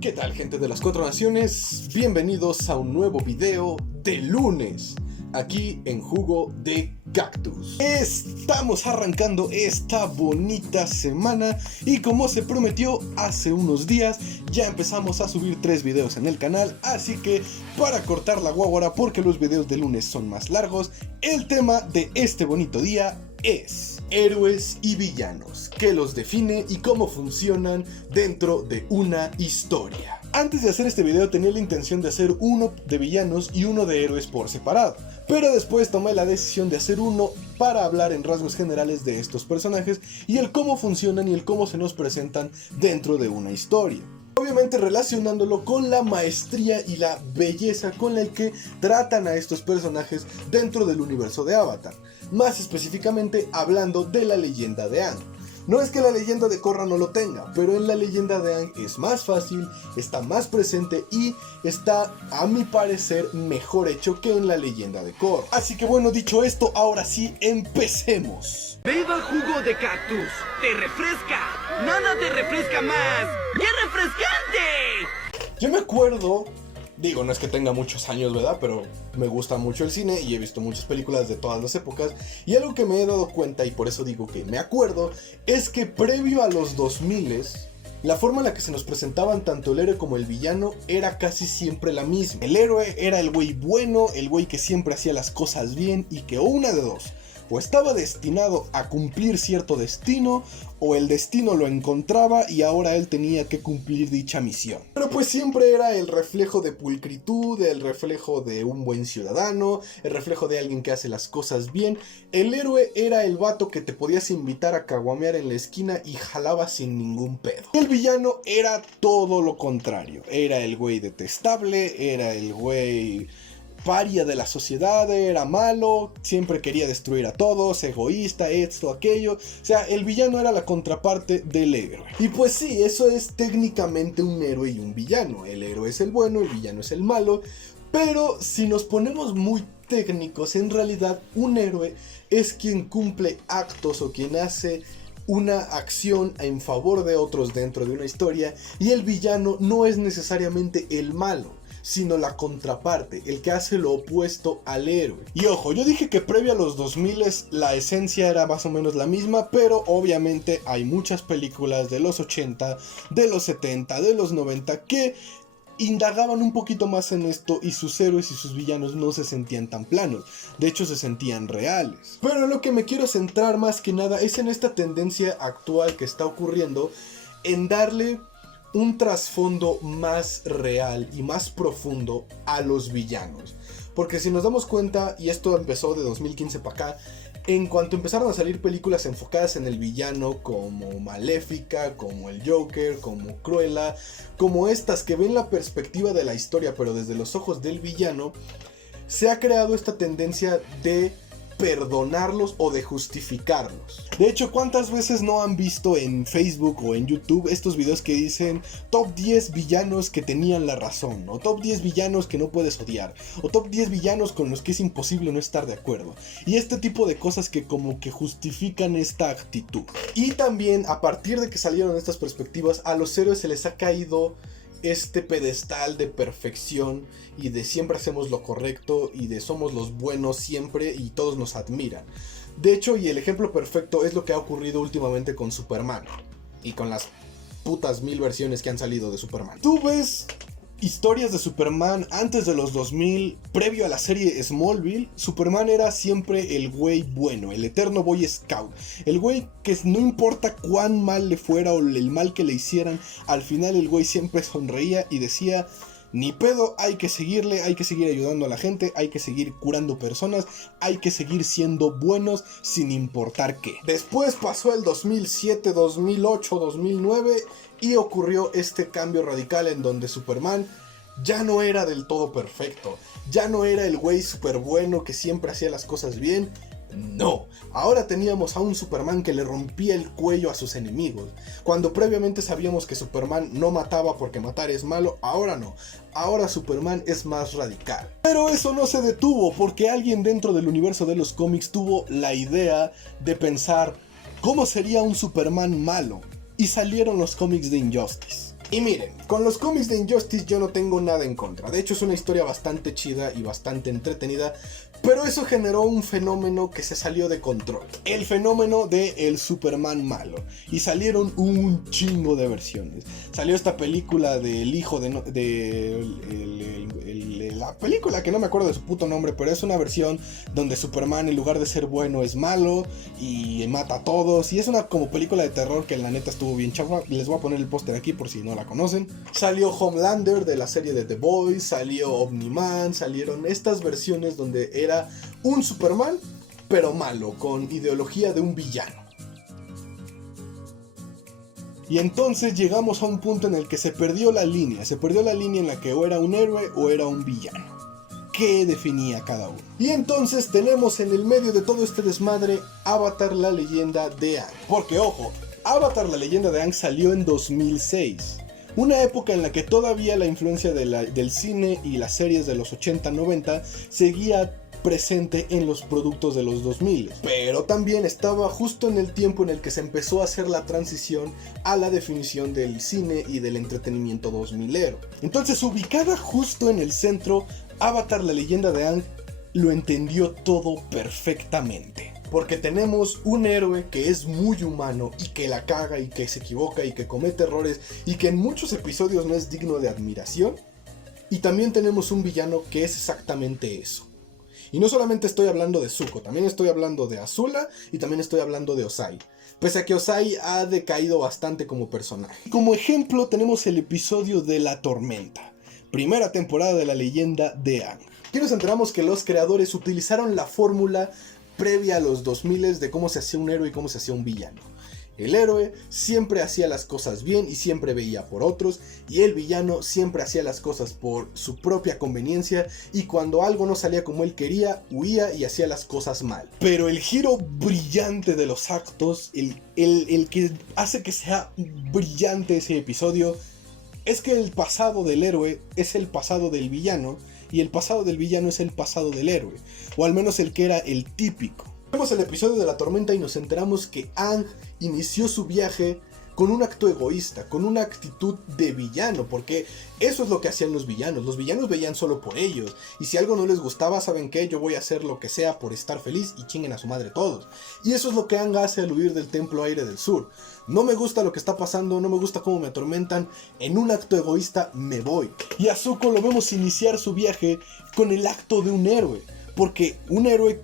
¿Qué tal, gente de las Cuatro Naciones? Bienvenidos a un nuevo video de lunes, aquí en Jugo de Cactus. Estamos arrancando esta bonita semana y como se prometió hace unos días, ya empezamos a subir 3 videos en el canal, así que para cortar la guáguara, porque los videos de lunes son más largos, el tema de este bonito día es héroes y villanos, qué los define y cómo funcionan dentro de una historia. Antes de hacer este video tenía la intención de hacer uno de villanos y uno de héroes por separado, pero después tomé la decisión de hacer uno para hablar en rasgos generales de estos personajes y el cómo funcionan y el cómo se nos presentan dentro de una historia. Obviamente relacionándolo con la maestría y la belleza con la que tratan a estos personajes dentro del universo de Avatar. Más específicamente hablando de la leyenda de Aang. No es que la leyenda de Korra no lo tenga, pero en la leyenda de Aang es más fácil, está más presente y está, a mi parecer, mejor hecho que en la leyenda de Korra. Así que bueno, dicho esto, ahora sí, empecemos. Beba jugo de cactus, te refresca, nada te refresca más, ¡qué refrescante! Yo me acuerdo, digo, no es que tenga muchos años, ¿verdad? Pero me gusta mucho el cine y he visto muchas películas de todas las épocas. Y algo que me he dado cuenta, y por eso digo que me acuerdo, es que previo a los 2000, la forma en la que se nos presentaban tanto el héroe como el villano era casi siempre la misma. El héroe era el güey bueno, el güey que siempre hacía las cosas bien y que una de dos: o estaba destinado a cumplir cierto destino, o el destino lo encontraba y ahora él tenía que cumplir dicha misión. Pero pues siempre era el reflejo de pulcritud, el reflejo de un buen ciudadano, el reflejo de alguien que hace las cosas bien. El héroe era el vato que te podías invitar a caguamear en la esquina y jalaba sin ningún pedo. El villano era todo lo contrario, era el güey detestable, era el güey paria de la sociedad, era malo, siempre quería destruir a todos, egoísta, esto, aquello. O sea, el villano era la contraparte del héroe. Y pues sí, eso es técnicamente un héroe y un villano. El héroe es el bueno, el villano es el malo. Pero si nos ponemos muy técnicos, en realidad un héroe es quien cumple actos o quien hace una acción en favor de otros dentro de una historia, y el villano no es necesariamente el malo, sino la contraparte, el que hace lo opuesto al héroe. Y ojo, yo dije que previo a los 2000 la esencia era más o menos la misma, pero obviamente hay muchas películas de los 80, de los 70, de los 90 que indagaban un poquito más en esto y sus héroes y sus villanos no se sentían tan planos, de hecho se sentían reales. Pero lo que me quiero centrar más que nada es en esta tendencia actual que está ocurriendo en darle un trasfondo más real y más profundo a los villanos. Porque si nos damos cuenta, y esto empezó de 2015 para acá, en cuanto empezaron a salir películas enfocadas en el villano, como Maléfica, como el Joker, como Cruella, como estas que ven la perspectiva de la historia pero desde los ojos del villano, se ha creado esta tendencia de perdonarlos o de justificarlos. De hecho, ¿cuántas veces no han visto en Facebook o en YouTube estos videos que dicen top 10 villanos que tenían la razón, o top 10 villanos que no puedes odiar, o top 10 villanos con los que es imposible no estar de acuerdo? Y este tipo de cosas que como que justifican esta actitud. Y también, a partir de que salieron estas perspectivas, a los héroes se les ha caído este pedestal de perfección y de siempre hacemos lo correcto y de somos los buenos siempre y todos nos admiran. De hecho, y el ejemplo perfecto es lo que ha ocurrido últimamente con Superman y con las putas 1000 versiones que han salido de Superman. Tú ves historias de Superman antes de los 2000, previo a la serie Smallville. Superman era siempre el güey bueno, el eterno Boy Scout, el güey que no importa cuán mal le fuera o el mal que le hicieran, al final el güey siempre sonreía y decía: ni pedo, hay que seguirle, hay que seguir ayudando a la gente, hay que seguir curando personas, hay que seguir siendo buenos sin importar qué. Después pasó el 2007, 2008, 2009 y ocurrió este cambio radical en donde Superman ya no era del todo perfecto, ya no era el güey súper bueno que siempre hacía las cosas bien. No, ahora teníamos a un Superman que le rompía el cuello a sus enemigos. Cuando previamente sabíamos que Superman no mataba porque matar es malo, ahora no. Ahora Superman es más radical. Pero eso no se detuvo porque alguien dentro del universo de los cómics tuvo la idea de pensar: ¿cómo sería un Superman malo? Y salieron los cómics de Injustice. Y miren, con los cómics de Injustice yo no tengo nada en contra. De hecho es una historia bastante chida y bastante entretenida. Pero eso generó un fenómeno que se salió de control. El fenómeno de el Superman malo. Y salieron un chingo de versiones. Salió esta película del hijo la película que no me acuerdo de su puto nombre, pero es una versión donde Superman en lugar de ser bueno es malo y mata a todos. Y es una como película de terror que la neta estuvo bien chafa. Les voy a poner el póster aquí por si no la conocen. Salió Homelander de la serie de The Boys. Salió Omni-Man. Salieron estas versiones donde era un Superman pero malo, con ideología de un villano. Y entonces llegamos a un punto en el que se perdió la línea en la que o era un héroe o era un villano. ¿Qué definía cada uno? Y entonces tenemos en el medio de todo este desmadre Avatar, la leyenda de Aang. Porque ojo, Avatar, la leyenda de Aang salió en 2006. Una época en la que todavía la influencia del cine y las series de los 80-90 seguía presente en los productos de los 2000, pero también estaba justo en el tiempo en el que se empezó a hacer la transición a la definición del cine y del entretenimiento 2000ero. Entonces, ubicada justo en el centro, Avatar, la leyenda de Aang lo entendió todo perfectamente. Porque tenemos un héroe que es muy humano y que la caga y que se equivoca y que comete errores y que en muchos episodios no es digno de admiración. Y también tenemos un villano que es exactamente eso. Y no solamente estoy hablando de Zuko, también estoy hablando de Azula y también estoy hablando de Ozai. Pese a que Ozai ha decaído bastante como personaje. Como ejemplo tenemos el episodio de La Tormenta, primera temporada de la leyenda de Aang. Aquí nos enteramos que los creadores utilizaron la fórmula previa a los 2000 de cómo se hacía un héroe y cómo se hacía un villano. El héroe siempre hacía las cosas bien y siempre veía por otros, y el villano siempre hacía las cosas por su propia conveniencia, y cuando algo no salía como él quería, huía y hacía las cosas mal. Pero el giro brillante de los actos, el que hace que sea brillante ese episodio, es que el pasado del héroe es el pasado del villano, y el pasado del villano es el pasado del héroe, o al menos el que era el típico. Vemos el episodio de La Tormenta y nos enteramos que Aang inició su viaje con un acto egoísta, con una actitud de villano, porque eso es lo que hacían los villanos. Los villanos veían solo por ellos, y si algo no les gustaba, ¿saben qué? Yo voy a hacer lo que sea por estar feliz y chinguen a su madre todos. Y eso es lo que Aang hace al huir del Templo Aire del Sur. No me gusta lo que está pasando, no me gusta cómo me atormentan, en un acto egoísta me voy. Y a Zuko lo vemos iniciar su viaje con el acto de un héroe, porque un héroe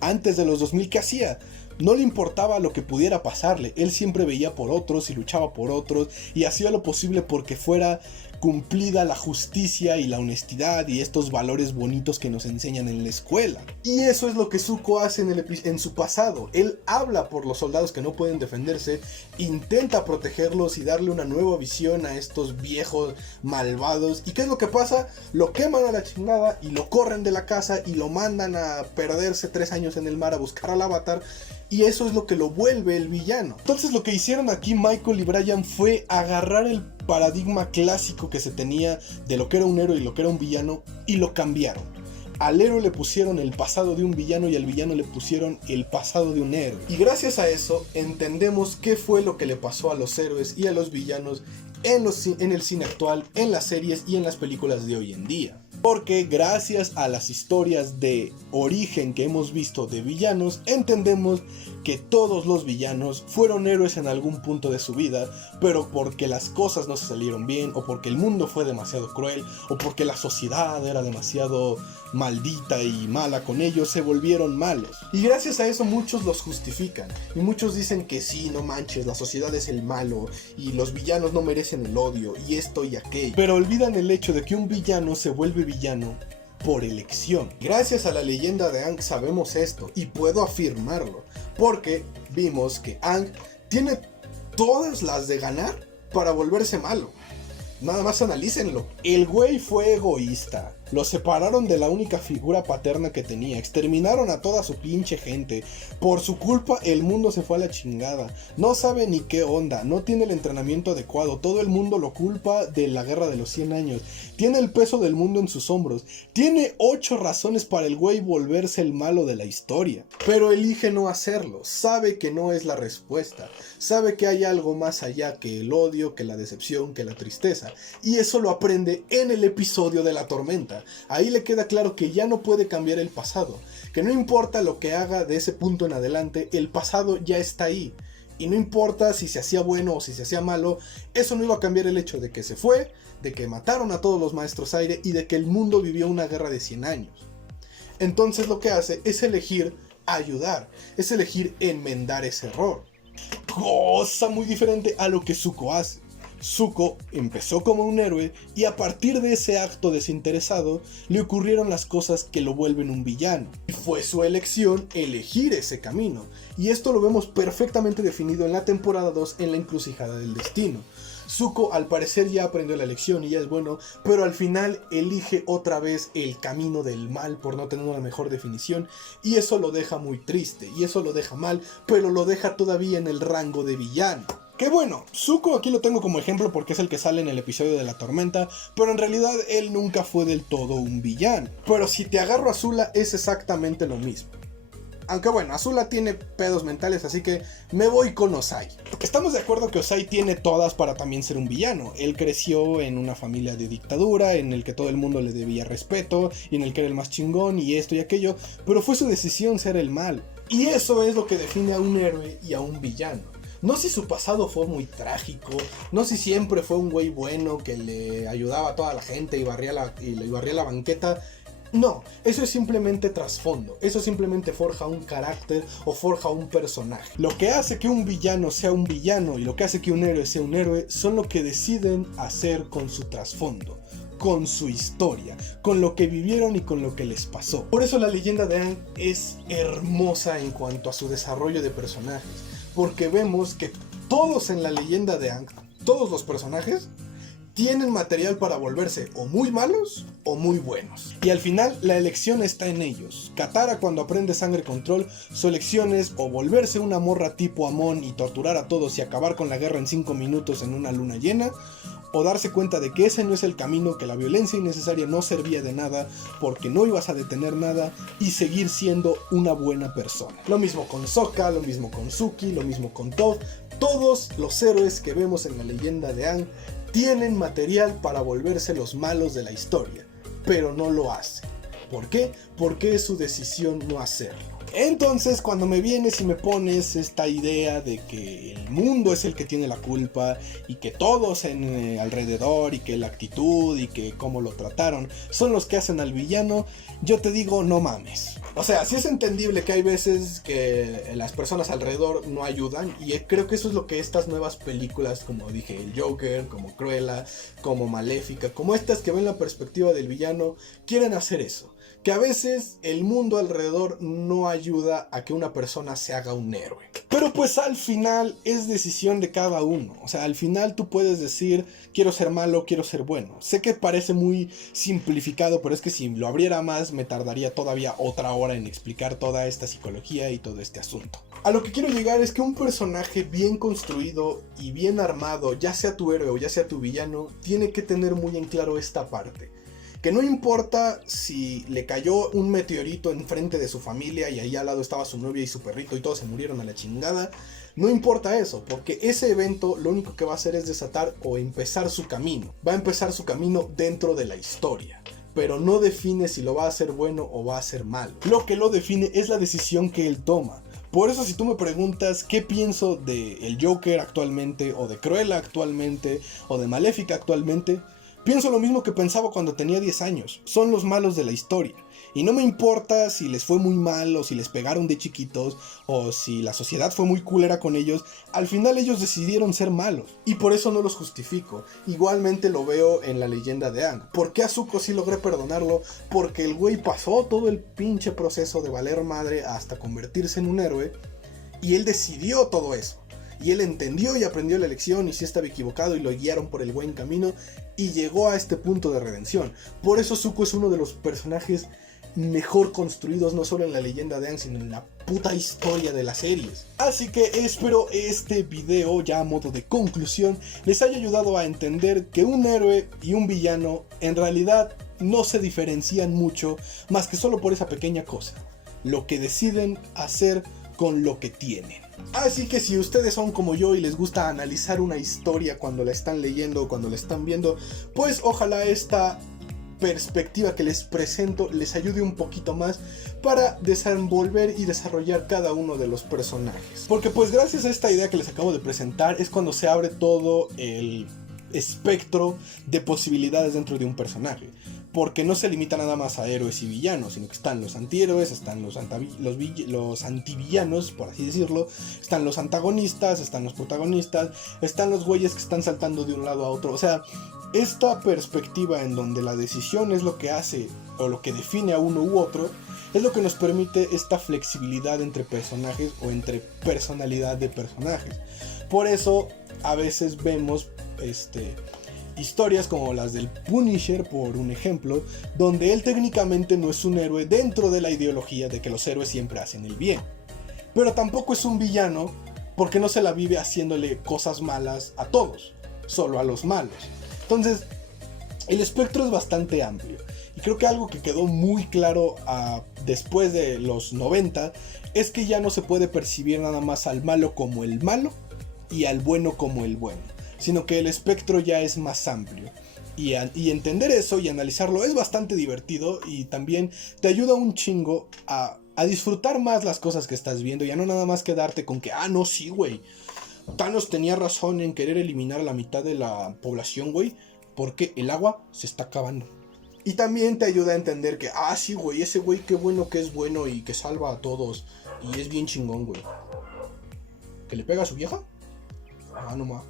antes de los 2000, ¿qué hacía? No le importaba lo que pudiera pasarle, él siempre veía por otros y luchaba por otros y hacía lo posible porque fuera cumplida la justicia y la honestidad y estos valores bonitos que nos enseñan en la escuela. Y eso es lo que Zuko hace en su pasado. Él habla por los soldados que no pueden defenderse, intenta protegerlos y darle una nueva visión a estos viejos malvados. ¿Y qué es lo que pasa? Lo queman a la chingada y lo corren de la casa y lo mandan a perderse 3 años en el mar a buscar al Avatar. Y eso es lo que lo vuelve el villano. Entonces lo que hicieron aquí Michael y Brian fue agarrar el paradigma clásico que se tenía de lo que era un héroe y lo que era un villano y lo cambiaron. Al héroe le pusieron el pasado de un villano y al villano le pusieron el pasado de un héroe. Y gracias a eso entendemos qué fue lo que le pasó a los héroes y a los villanos en el cine actual, en las series y en las películas de hoy en día. Porque gracias a las historias de origen que hemos visto de villanos, entendemos que todos los villanos fueron héroes en algún punto de su vida, pero porque las cosas no se salieron bien, o porque el mundo fue demasiado cruel, o porque la sociedad era demasiado maldita y mala con ellos, se volvieron malos. Y gracias a eso muchos los justifican, y muchos dicen que sí, no manches, la sociedad es el malo, y los villanos no merecen el odio, y esto y aquello. Pero olvidan el hecho de que un villano se vuelve villano por elección. Gracias a la leyenda de Aang sabemos esto, y puedo afirmarlo, porque vimos que Aang tiene todas las de ganar para volverse malo. Nada más analícenlo. El güey fue egoísta, Lo separaron de la única figura paterna que tenía. Exterminaron a toda su pinche gente. Por su culpa el mundo se fue a la chingada. No sabe ni qué onda. No tiene el entrenamiento adecuado. Todo el mundo lo culpa de la guerra de los 100 años. Tiene el peso del mundo en sus hombros. Tiene 8 razones para el güey volverse el malo de la historia. Pero elige no hacerlo. Sabe que no es la respuesta. Sabe que hay algo más allá que el odio, que la decepción, que la tristeza. Y eso lo aprende en el episodio de la tormenta. Ahí le queda claro que ya no puede cambiar el pasado, que no importa lo que haga de ese punto en adelante, el pasado ya está ahí. Y no importa si se hacía bueno o si se hacía malo, eso no iba a cambiar el hecho de que se fue, de que mataron a todos los maestros aire y de que el mundo vivió una guerra de 100 años. Entonces lo que hace es elegir ayudar, es elegir enmendar ese error. Cosa muy diferente a lo que Zuko hace. Zuko empezó como un héroe y a partir de ese acto desinteresado le ocurrieron las cosas que lo vuelven un villano. Y fue su elección elegir ese camino. Y esto lo vemos perfectamente definido en la temporada 2 en la encrucijada del destino. Zuko al parecer ya aprendió la lección y ya es bueno, pero al final elige otra vez el camino del mal por no tener una mejor definición y eso lo deja muy triste y eso lo deja mal, pero lo deja todavía en el rango de villano. Que bueno, Zuko aquí lo tengo como ejemplo porque es el que sale en el episodio de la tormenta, pero en realidad él nunca fue del todo un villano. Pero si te agarro a Azula es exactamente lo mismo. Aunque bueno, Azula tiene pedos mentales, así que me voy con Ozai. Estamos de acuerdo que Ozai tiene todas para también ser un villano. Él creció en una familia de dictadura, en el que todo el mundo le debía respeto, y en el que era el más chingón, y esto y aquello, pero fue su decisión ser el mal. Y eso es lo que define a un héroe y a un villano. No si su pasado fue muy trágico, no si siempre fue un güey bueno que le ayudaba a toda la gente y barría la banqueta. No, eso es simplemente trasfondo, eso simplemente forja un carácter o forja un personaje. Lo que hace que un villano sea un villano y lo que hace que un héroe sea un héroe son lo que deciden hacer con su trasfondo, con su historia, con lo que vivieron y con lo que les pasó. Por eso la leyenda de Aang es hermosa en cuanto a su desarrollo de personajes, porque vemos que todos en la leyenda de Aang, todos los personajes, tienen material para volverse o muy malos o muy buenos. Y al final la elección está en ellos. Katara cuando aprende Sangre Control, su elección es o volverse una morra tipo Amon y torturar a todos y acabar con la guerra en 5 minutos en una luna llena, o darse cuenta de que ese no es el camino, que la violencia innecesaria no servía de nada porque no ibas a detener nada y seguir siendo una buena persona. Lo mismo con Sokka, lo mismo con Suki, lo mismo con Toph. Todos los héroes que vemos en la leyenda de Aang tienen material para volverse los malos de la historia, pero no lo hacen. ¿Por qué? Porque es su decisión no hacerlo. Entonces cuando me vienes y me pones esta idea de que el mundo es el que tiene la culpa y que todos en alrededor y que la actitud y que cómo lo trataron son los que hacen al villano, yo te digo no mames. O sea, sí es entendible que hay veces que las personas alrededor no ayudan y creo que eso es lo que estas nuevas películas, como dije, el Joker, como Cruella, como Maléfica, como estas que ven la perspectiva del villano, quieren hacer eso. Que a veces el mundo alrededor no ayuda a que una persona se haga un héroe. Pero pues al final es decisión de cada uno. O sea, al final tú puedes decir, quiero ser malo, quiero ser bueno. Sé que parece muy simplificado, pero es que si lo abriera más me tardaría todavía otra hora en explicar toda esta psicología y todo este asunto. A lo que quiero llegar es que un personaje bien construido y bien armado, ya sea tu héroe o ya sea tu villano, tiene que tener muy en claro esta parte. Que no importa si le cayó un meteorito enfrente de su familia y ahí al lado estaba su novia y su perrito y todos se murieron a la chingada. No importa eso, porque ese evento lo único que va a hacer es desatar o empezar su camino. Va a empezar su camino dentro de la historia, pero no define si lo va a hacer bueno o va a hacer malo. Lo que lo define es la decisión que él toma. Por eso si tú me preguntas qué pienso de el Joker actualmente, o de Cruella actualmente, o de Maléfica actualmente, pienso lo mismo que pensaba cuando tenía 10 años. Son los malos de la historia. Y no me importa si les fue muy mal, o si les pegaron de chiquitos, o si la sociedad fue muy culera con ellos. Al final ellos decidieron ser malos. Y por eso no los justifico. Igualmente lo veo en la leyenda de Aang. ¿Por qué a Zuko sí logré perdonarlo? Porque el güey pasó todo el pinche proceso de valer madre hasta convertirse en un héroe. Y él decidió todo eso. y él entendió y aprendió la lección y sí estaba equivocado y lo guiaron por el buen camino y llegó a este punto de redención. Por eso Zuko es uno de los personajes mejor construidos, no solo en la leyenda de Aang, sino en la puta historia de las series. Así que espero este video, ya a modo de conclusión, les haya ayudado a entender que un héroe y un villano en realidad no se diferencian mucho, más que solo por esa pequeña cosa: lo que deciden hacer con lo que tienen. Así que si ustedes son como yo y les gusta analizar una historia cuando la están leyendo o cuando la están viendo, pues ojalá esta perspectiva que les presento les ayude un poquito más para desenvolver y desarrollar cada uno de los personajes. Porque pues gracias a esta idea que les acabo de presentar es cuando se abre todo el espectro de posibilidades dentro de un personaje. Porque no se limita nada más a héroes y villanos, sino que están los antihéroes, están los antivillanos, por así decirlo, están los antagonistas, están los protagonistas, están los güeyes que están saltando de un lado a otro. O sea, esta perspectiva en donde la decisión es lo que hace o lo que define a uno u otro, es lo que nos permite esta flexibilidad entre personajes o entre personalidad de personajes. Por eso a veces vemos historias como las del Punisher, por un ejemplo, donde él técnicamente no es un héroe dentro de la ideología de que los héroes siempre hacen el bien, pero tampoco es un villano porque no se la vive haciéndole cosas malas a todos, solo a los malos. Entonces, el espectro es bastante amplio. Y creo que algo que quedó muy claro después de los 90 es que ya no se puede percibir nada más al malo como el malo y al bueno como el bueno, sino que el espectro ya es más amplio. Y entender eso y analizarlo es bastante divertido y también te ayuda un chingo a disfrutar más las cosas que estás viendo y a no nada más quedarte con que, no, sí, güey, Thanos tenía razón en querer eliminar a la mitad de la población, güey, porque el agua se está acabando. Y también te ayuda a entender que, sí, güey, ese güey qué bueno que es bueno y que salva a todos y es bien chingón, güey. ¿Que le pega a su vieja? No más.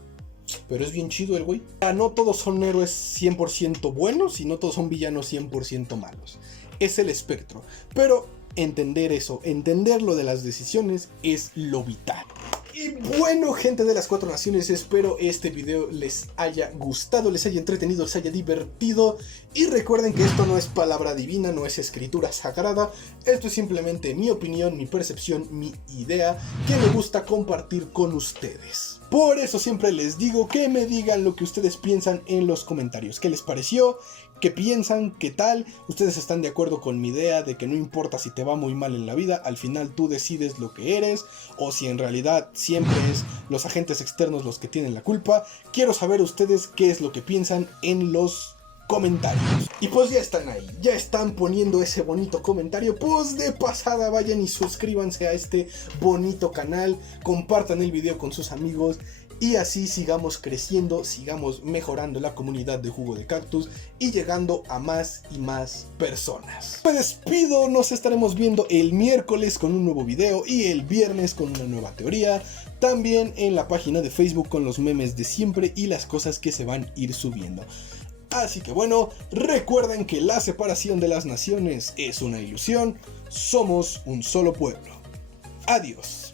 Pero es bien chido el güey. No todos son héroes 100% buenos y no todos son villanos 100% malos. Es el espectro. Pero entender eso, entender lo de las decisiones es lo vital. Y bueno, gente de las Cuatro Naciones, espero este video les haya gustado, les haya entretenido, les haya divertido. Y recuerden que esto no es palabra divina, no es escritura sagrada. Esto es simplemente mi opinión, mi percepción, mi idea que me gusta compartir con ustedes. Por eso siempre les digo que me digan lo que ustedes piensan en los comentarios. ¿Qué les pareció? ¿Qué piensan? ¿Qué tal? ¿Ustedes están de acuerdo con mi idea de que no importa si te va muy mal en la vida, al final tú decides lo que eres? O si en realidad siempre es los agentes externos los que tienen la culpa. Quiero saber ustedes qué es lo que piensan en los comentarios. Y pues ya están ahí, ya están poniendo ese bonito comentario. Pues de pasada vayan y suscríbanse a este bonito canal, compartan el video con sus amigos y así sigamos creciendo, sigamos mejorando la comunidad de Jugo de Cactus y llegando a más y más personas. Me despido, nos estaremos viendo el miércoles con un nuevo video y el viernes con una nueva teoría. También en la página de Facebook con los memes de siempre y las cosas que se van a ir subiendo. Así que bueno, recuerden que la separación de las naciones es una ilusión, somos un solo pueblo. Adiós.